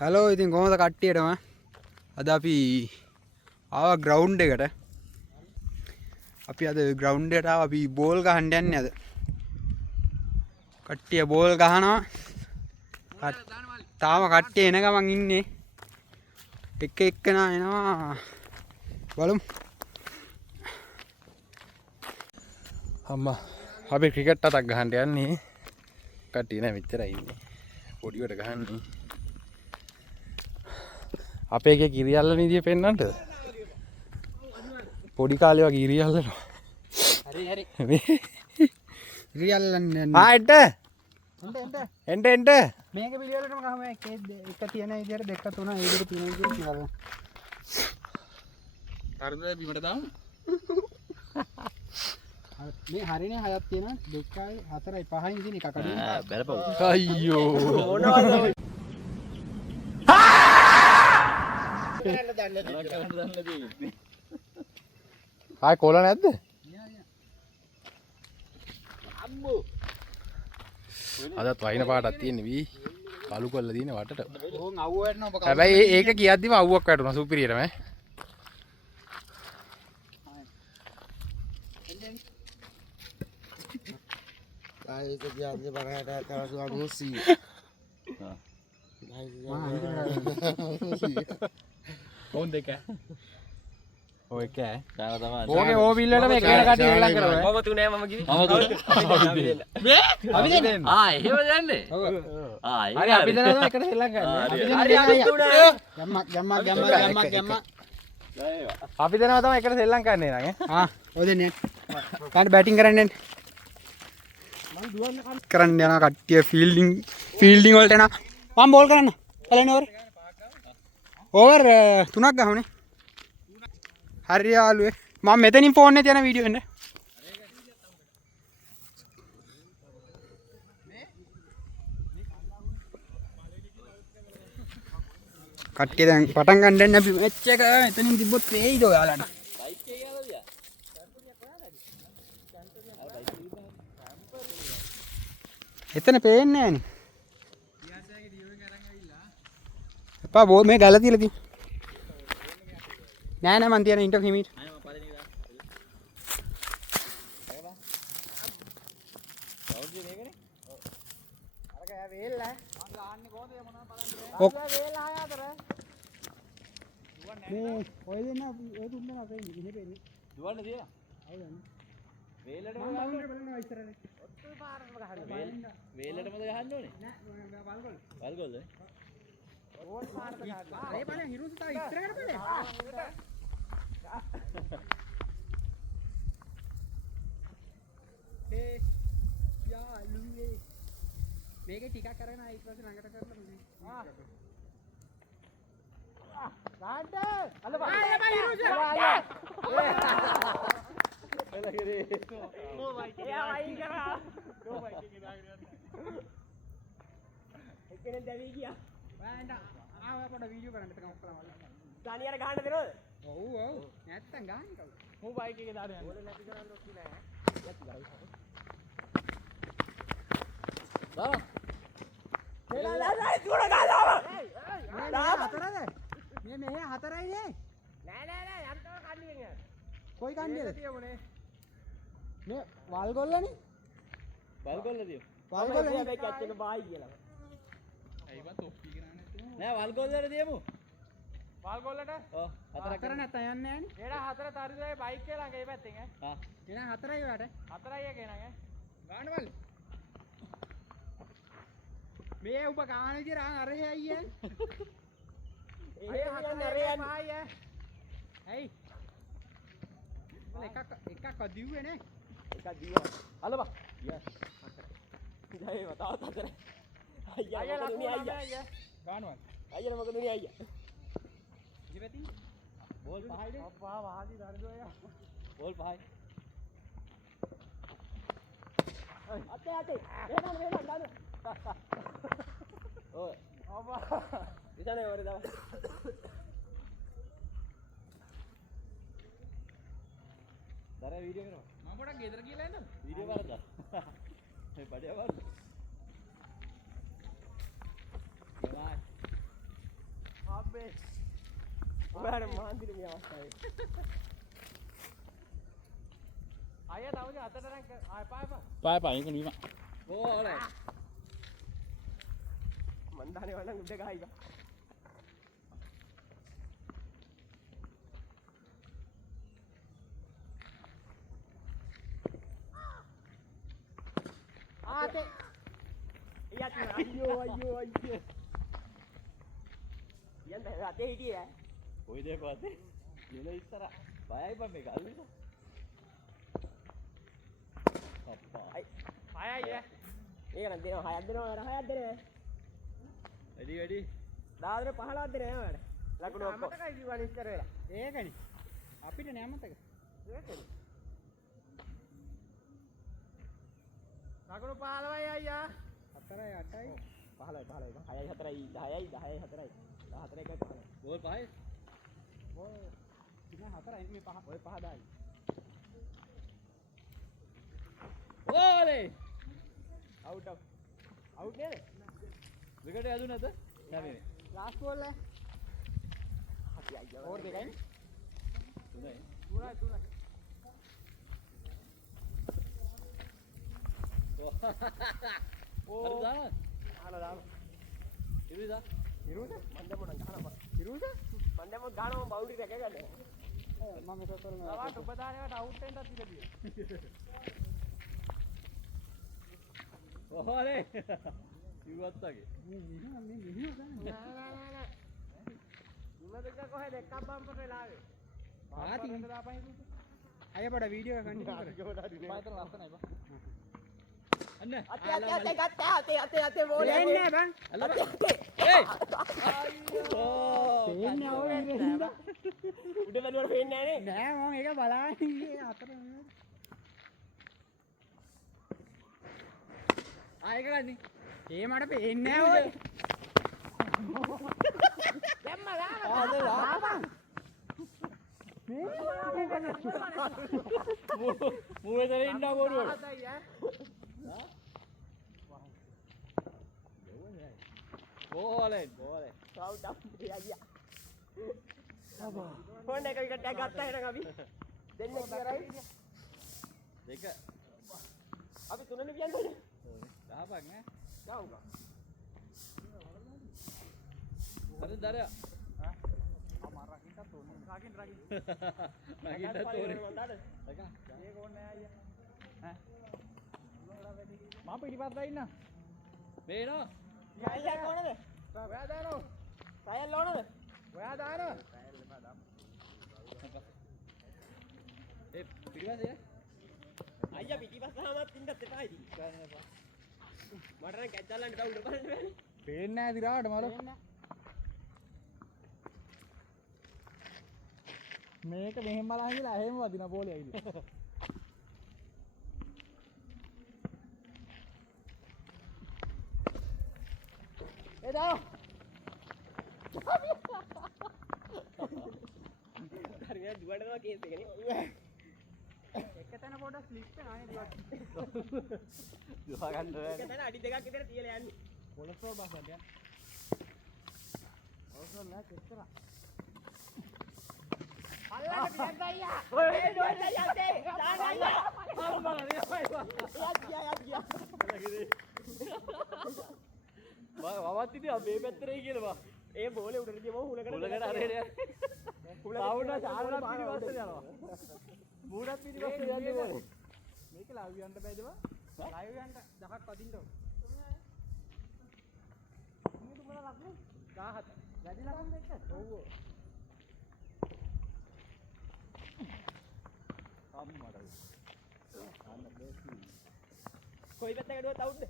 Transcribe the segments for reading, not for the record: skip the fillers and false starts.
Hello ඉතින් කොහොමද කට්ටියටම අද අපි ආවා ග්‍රවුන්ඩ් එකට. අපි අද ග්‍රවුන්ඩ් එකට ආවා. අපි බෝල් ගහන්න යන්නේ අද. කට්ටිය බෝල් ගහනවා. තාම කට්ටිය එන ගමන් ඉන්නේ. එක එක්කෙනා එනවා. බලමු. අම්මා අපි ක්‍රිකට් අතක් ගහන්න යන්නේ. කට්ටිය නෑ මෙච්චරයි ඉන්නේ. පොඩිවට ගහන්නේ. අපේ එකේ කිරියල්ල නිදිය පෙන්නන්නද? පොඩි කාලේ වගේ කිරියල්ලනවා. හරි හරි. මේ රියල්ලන්නේ එන්න. මේක පිළිවෙලටම ගහම එක තියෙන විදිහට දෙක තුන ඒ විදිහට තියෙන විදිහට බලන්න. හරිද බිමට දාමු? මේ හරිනේ හයක් තියෙනවා 2යි 4යි 5යි තියෙන එකක් අඩු. බැලපො. අයියෝ. ආයි කොල නැද්ද? අම්මෝ. අදත් වයින් පාටක් තියෙන වී කළු කොල්ල දින වටට. ඕන් අවුව වැටෙනවා ඔබ. හැබැයි ඒක කියද්දිම අවුවක් වැටුණා සුපිරියටම ඈ. ආයෙත් කියන්නේ බරකට කරසු 80. ඕන් දෙක. ඔය එක ඈ. දාලා තමයි. ඕකේ ඕ බිල්ලට මේ කේන කටි වෙලක් කරනවා. මම තුනේ මම කිව්වේ. මේ අපි දෙන්න. එහෙම දන්නේ. හරි අපි දෙනවා එකට හෙල්ලම් කරන්නේ. අපි දෙනවා තමයි එකට හෙල්ලම් කරන්නේ නං ඈ. ඔය දෙන්නේ. කාට බැටිං කරන්න යන්නේ? කරන්න යන කට්ටිය ෆීල්ඩින් වලට එනවා. මම බෝල් කරන්න. පළවෙනි ඕවර් 3ක් ගහමනේ. හරි යාළුවේ. මම මෙතනින් ෆෝන් එකේ තියන වීඩියෝ එන්න. කට්ටිය දැන් පටන් ගන්න දැන් අපි මැච් එක එතනින් තිබ්බොත් වේයිද ඔයාලට? එතන පේන්නේ නෑනේ. අපා බෝ මේ ගල තියලා තියෙන. නෑ නෑ මන් තියන ඉන්ටර් හිමීට. ඔය දෙන්න ඒ තුන්දෙනා අපේ ඉන්නේ පෙන්නේ. දුවන්න තියලා. හරිද? වේලට මම බවුන්ඩරි බලනවා ඉස්සරහට. ඔත්තු පාරම ගහන්න. වේලටමද ගහන්න ඕනේ? නෑ වල්ගොල්. වල්ගොල්ද? ඕල් පාරට ගහන්න. ඒ බලන්න හිරුන් තව ඉස්සරහට බලන්න. ඒ යාළුවේ මේක ටිකක් කරගෙන ඊට පස්සේ ළඟට කරලා මේ. ගාඩ! අල්ල බා. ආ හිරුන්. Oh my god. Ya vai kara. Oh my god දාගෙන යන්නේ. එක්කෙනෙක් දැවි ගියා. වෑන්ඩ ආව පොඩ වීඩියෝ කරන්න එතකම ඔක්කොම වල. තනියර ගහන්න දෙනවද? ඔව් ඔව්. නැත්තම් ගහන්නේ කවුද? මෝ බයික් එකේ දාගෙන යන්න. ඕල නැති කරන්න ඔක්කි නෑ. යත් ගහයි. දාලා. එලා තුන ගහලා. හතරද? මේ මෙහෙ හතරයි නේ. නෑ යන්තම කන්නේ යන්නේ. කොයි කන්නේද? තියමුනේ. මේ වල්ගොල්ලනේ. වල්ගොල්ල දියු. වල්ගොල්ල හැබැයි කැච්චෙන බායි කියලා. අයිවා තොප්පි කරන්නේ නැතුව. නෑ වල්ගොල්ලට දියමු. වල්ගොල්ලට? ඔව් හතර නැත්නම් යන්නේ නෑනේ. එડા හතර තරිදයි බයික් එක ළඟ ඒ පැත්තෙන් ඈ. එන හතරයි ඔයාට. හතරයි එක එනං ඈ. ගානවල. මේ ඔබ ගාන විදියට අරහෙ අයියේ. ඒ හතරේ අරේ යන්නේ. ඇයි? එකක් අදිව්වේ නේ. එකක් දීවා. අල්ලපන්. ගියා. ජය මතාවත් හතර. අයියා මොකද උනේ අයියා? ගානවල. අයියා මොකද උනේ අයියා? ඉතිපැති. බෝල් පහයිද? අප්පා වාහදි දරදෝ අයියා. බෝල් පහයි. අතේ වෙනම දාන්න. ඔය. අප්පා. ඉතනේ වරේ දාව. දර වීඩියෝ කරනවා. මම පොඩක් ගෙදර ගිහලා එන්නද? වීඩියෝ බලද්දා. මේ බඩේ වල්. ඔයාට මාන්දිර මේ අවස්ථාවේ. අයියා තවද අතට රැංක ආය පාය පාය ඒක නීම. ඕනේ. මන් දානේ වලන් උඩ ගහයිවා. ආතේ අයියෝ යන්න රටේ හිටියේ කොයි දෙයක් වත්තේ ඉල ඉස්සර බයයි බම් මේ ගල් නිසා අප්පා අයි හයයි ඒක නම් දෙනවා 6ක් දෙනවා 6ක් දෙනවා වැඩි දාදර 15ක් දෙනවා ඔයාලට ලකුණු ඔක්කොම මතකයි කිව්වා ඉස්සර වෙලා ඒකනේ අපිට නෑ මතක ඒකනේ ලකුණු 15යි අයියා 4යි 8යි 15යි 6යි 4යි 10යි 10යි 4යි 14 එකයි 15යි බෝල් පහයි ඔය ඉතින් 4යි මේ 5 ඔය 5 දායි ඕලේ අවුට් නේද විකට යදු නැත නැමේ ලාස්ට් බෝල් එක අපි අයියා ඕවර් දෙකයි තුනයි තුනයි අර දාන දාලා ඉරිදා ඉරුද මන්ද මොන ගහනවා ඉරුද මන්ද මොන ගහනවා බවුන්ඩරි රැක ගන්න මම ඒක කරනවා නවාට ඔබ දානේකට අවුට් වෙන්නත් ඉඩ ඕලේ ඉවත් වගේ මේ මිනිහ ගන්න නෑ ඉමදක කොහෙද එකක් බම්පර් වෙලාවේ පාති අය පොඩ වීඩියෝ එක කන්ටිනියු කරමු පාතන ලස්සනයි බා අන්න අතේ බෝලේ එන්නේ බං ඒයි පේන්නේ ඕ ඉන්නේ උඩ බැලුවට පේන්නේ නෑනේ නෑ මම ඒක බලාගෙන ඉන්නේ අතර ආයක ගන්නේ ඒ මට පේන්නේ නෑ ඔය දැම්ම දාන මූවෙතර ඉන්න බෝරුවට බෝලෙන් අවුට් අයියා ෆෝන් එක විකට ගත්තා එහෙනම් අපි දෙන්නේ ඉවරයි දෙක අපි තුනනේ කියන්නේ දහපක් නෑ ගාමුකා අර දරයා රකින්න තෝරන රකින්න නගින්න තෝරේ ඒක ඕනේ නෑ අයියා මම පිටිපස්සෙ ඉන්න මේනෝ අයියා කොහොමද ඔයා දානෝ සයල් ඕනද ඔයා දානවා ඒ පිටිපස්සේ අයියා පිටිපස්සහමත් ඉන්නත් එපා ඉතින් මට නම් කැච්චල්ලන්න බෑ උඩ බලන්න බෑනේ පේන්නේ නැහැ දිරාවට මල මේක මෙහෙම බලන් ඉඳලා එහෙම වදින බෝලේ ඇවිල්ලා එදා හරියට දුවනවා කේස් එකනේ එක තැන පොඩක් ස්ලිප් වෙනවා නේ දුවට දුවා ගන්න ඒක තමයි අඩි දෙකක් විතර තියලා යන්නේ කොලස්ට්‍රෝල් බස්සක් යන කොලස්ට්‍රෝල් නෑ චෙක් කරා අල්ලන්න පිටක් අයියා ඔය ඩොල් අයියා දාන්න අයියා අම්මා යා වවත් ඉතින් මේ පැත්තරේ කියලා බා ඒ බෝලේ උඩට ගියම හුලකට උලකට අරගෙන යන්නේ සවුන්ඩ් සාරලා පිටිපස්සට යනවා මූණත් පිටිපස්සට යන්නේ බෝලේ මේක ලයිව් යන්න බෑද බා ලයිව් යන්න දහක් වදින්න ඕන මේක මොන ලක්නේ 17 වැඩි ලකුණු දෙක ඔව් අම්මඩ අන්න බේසි කොයි පැත්තකට දුවත් අවුට්ද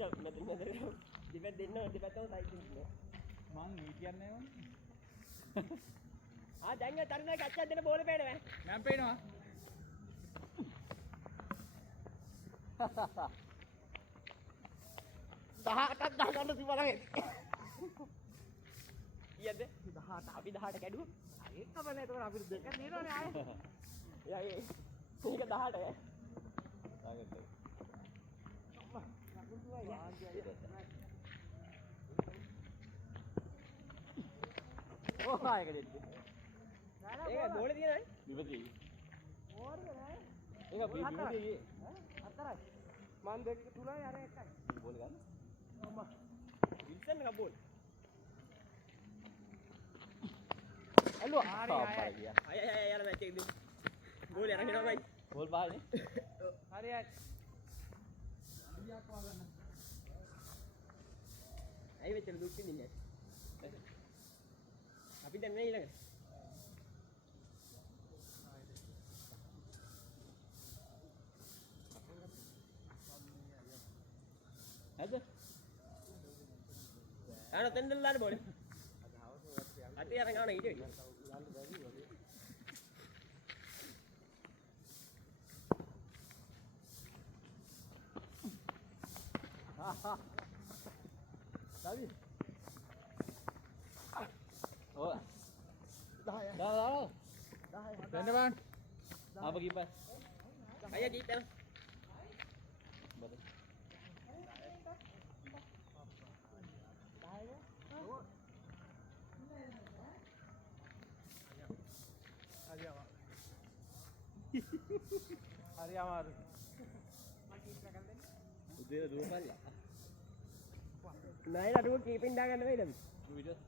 අයියා මෙතන දෙපැත්ත දෙන්න දෙපැත්තම සයිඩ් දෙන්න මං මේ කියන්නේ නෑවනේ දැන් තරුණයි කච්චක් දෙන්න බෝල පේනවා මම පේනවා 18ක් ගහ ගන්න තිබුණා නේද කීයද 18 අපි 18 කැඩුවා ඒකම නෑ ඒතකොට අපිට දෙකක් නේනවනේ ආයේ එයා ඒක 18 තාගට ඕ ආයක දෙන්න. ඒක බෝලේ තියෙනවනේ. ඉවතියි. ඕවර්ද නෑ. ඒක බිව්දී. හතරයි. මන් දෙක තුනයි අර එකයි. බෝල ගන්න. අම්මා. විල්සන් එක බෝල්. අල්ලුවා. ආය යාර මැච් එක දෙන්න. ගෝලේ අරන් එනවා බයි. ගෝල් පහනේ. හරි හරි. ඇයි වෙච්ච දුක් විඳින්නේ? අපි දැන් නේ ඊළඟ. හද? ආන තෙන්දල් ලාඩ බෝලේ. අටේ අරන් ගන්න ඊට වෙයි. Davi. Oh. Dah. දෙන්න බං. Apa kipas? Ayo kita. හරි අමාරු. උදේ දුව බලලා. නෑ නඩුව කීපින් දාගන්න වෙයිද අපි? වීඩියෝ.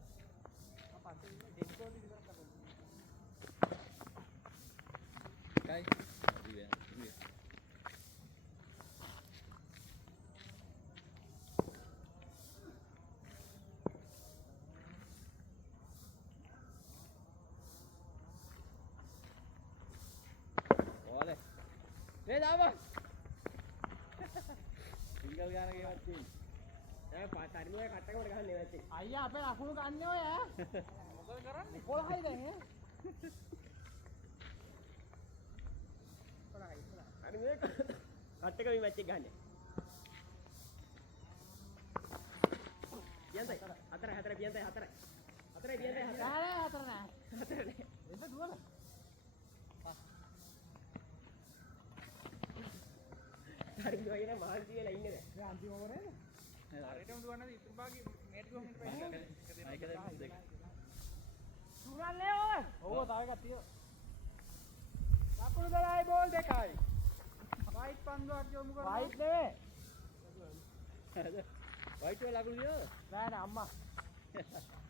අපතේ දෙන්න කොල්ල ඉවර කරගන්න. කයි? ඉතින්. ඕලේ. මේ දාම. සිංගල් ගාන ගේවත් තියෙන්නේ. දැන් පරිමුවේ කට්ටකට ගහන්නේ නැති. අයියා අපේ ලකුණු ගන්න ඔය ඈ. මොකද කරන්නේ? 11යි දැන් ඈ. 11යි. පරිමුවේ කට්ටක මේ මැච් එක ගහන්නේ. පියන්තයි. හතර පියන්තයි හතර. හතරයි පියන්තයි හතර. නෑ හතර නෑ. හතර නේ. එන්න දුවලා. පරිමුවේ කියන මාල්ටි වෙලා ඉන්නේ දැන්. දැන් අන්තිම ඕවරේ. හරියටම දුවන්නද ඉතුරු භාගේ මේට් ගොමින් පයින්. සුරල්ලේ ඔය. ඔව් තව එකක් තියෙනවා. ලකුණු 10යි බෝල් 2යි. වයිට් පන්දුවක් යොමු කරනවා. වයිට් නෙවෙයි. වයිට් වල ලකුණු දිනවද? නෑ නෑ අම්මා.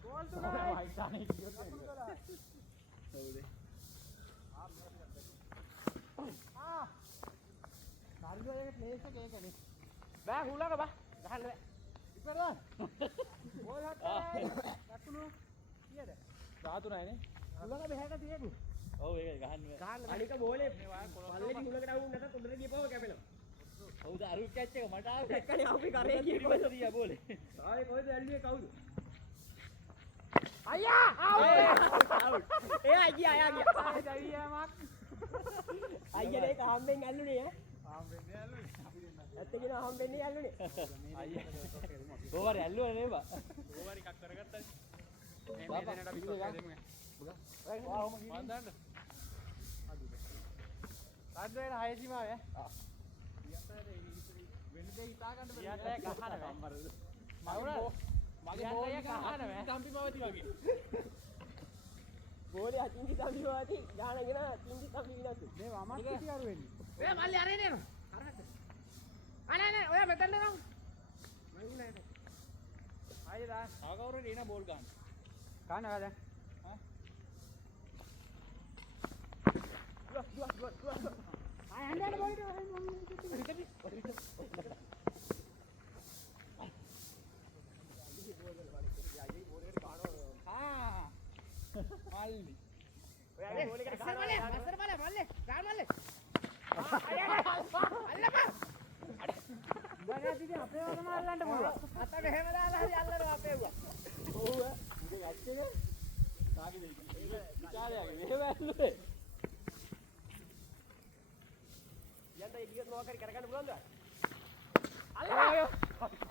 බෝල් 3යි. වයිට් අනේ කිව්වොත් ලකුණු 10යි. හවුනේ. ආ. නරියෝගේ ප්ලේස් එක ඒකනේ. බෑ හුලක බා. ගහන්න බෑ. ඉපරද? බෝල් 7යි. ලකුණු කීයද? 13යි නේ. හුලක මෙහෙට තියෙන්නේ. ඔව් ඒක ගහන්න බෑ. අනික බෝලේ පල්ලේ හුලකට අවුන් නැතත් උඩට ගියපුවම කැපෙනවා. ඔව් දරු කැච් එක මට ආවේ. එක්කනේ අපි කරේ ගියපුවම තියා බෝලේ. ආවේ කොහෙද ඇල්ලුවේ කවුද? අයියා! අවුට්. එයා ගියා අයියා ගියා. ආයේ දවියමක්. අයියා ඒක හම්බෙන් ඇල්ලුනේ ඈ. හම්බෙන්නේ ඇල්ලුනේ. ඇත්ත කියනවා හම්බෙන්නේ ඇල්ලුනේ. අයියා. ඕවර් ඇල්ලුවා නේ බා. ඕවර් එකක් කරගත්තා. මේ බාපා, දෙන්නට අපි දෙමු. වාහම ගිහින්. මන් දාන්න. රද්ද වෙන 6 සීමාවේ ඈ. වෙන දෙයක් හිතා ගන්න බෑ. ගහන්න බෑ. මගේ බෝල් එක ගහන්න බෑ. තම්පි පවති වගේ. බෝලේ අතින්දි තම්බි වාති ගානගෙන අතින්දි තම්බි විනාශ. මේ වමත් පිටිකරු වෙන්නේ. ඔය මල්ලි අරගෙන එනවා. හරහට. අනේ ඔය මෙතන එනවා. මල්ලි නේද? ආයේ දා. ආගවුරේ එන බෝල් ගන්න. කනවා දැන්. දුව. ආය හන්දේ බෝල් එක මල්ලි. ඔයාගේ බෝල් එකට ගහනවා. අස්සර බලය මල්ලේ. ගාන මල්ලේ. බගා දිදී අපේ වගම අල්ලන්න පුළුවන්. අත මෙහෙම දාලා හරි අල්ලනවා අපේ උවා. ඔව් උගේ ගැච්චේ කාගේ දෙයි. විචාරයගේ මෙහෙම ඇල්ලුවේ. යන්න ඒ ගියත් මොකක් හරි කරගන්න පුළුවන්ද? අල්ලන්න.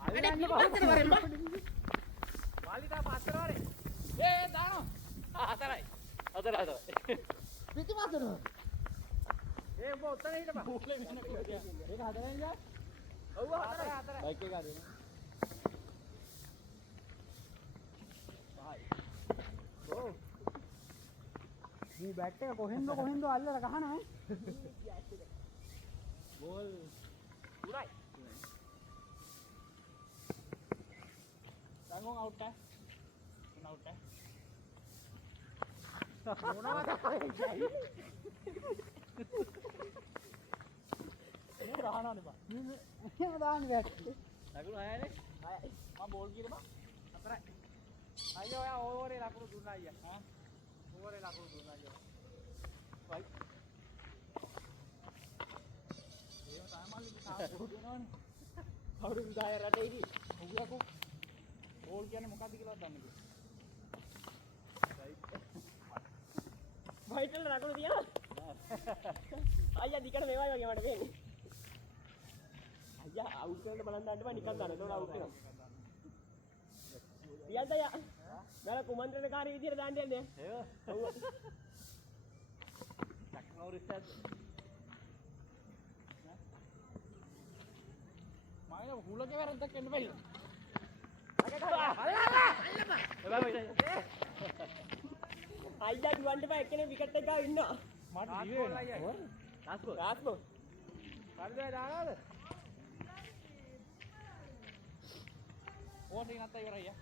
අනේ පිටතට වරෙන්න. මාලිතා පස්සර වරේ. ඒ දානවා. හතරයි. පිටිපස්සට. ඒ උඹ උත්තර හිටපන්. බෝලේ වෙන කිව්වා. ඒක හදලා ඉන්න. ඔව් හතරයි. බයික් එක අරින්න. මේ බැට් එක කොහෙන්ද අල්ලලා ගහනවා ball උරයි. Tanggung out dah. Out dah. මොනවද කරන්නේ? Ini rahana nih, Pak. එහෙම දාන්න bat Lagu ayah nih. Mah bol gitu, Pak. Ayo ya, over lagu dulu aja. Hah? Over lagu dulu aja. Baik. Iya, sama lu tahu nih. කවුරු විදාය රටේ ඉදි? ඔගලකෝ ball කියන්නේ මොකක්ද කියලා දන්නේ නැහැ. බයිට් වල රකුණු තියනවා. අයියා දිකට මේවයි වගේ මට වෙන්නේ. අයියා අවුට් කරන්න බලන් දාන්න බෑ නිකන් දාන්න. ඒතකොට අවුට් වෙනවා. තියන්ද අයියා? මම කුමන්ත්‍රණකාරී විදියට දාන්න යන්නේ. ඒක. ඔව්. ටෙක්නොලොජිස් මායින හුලගේ වැරද්දක් එන්න බැරි. අයියා දුවන්න බෑ එක්කෙනෙක් විකට් එක ගාව ඉන්නවා. මට දිවේ අයියා. රාස්කෝ. හරිද දානවද? ඕන් ටික නැත්නම් ඉවරයි අයියා.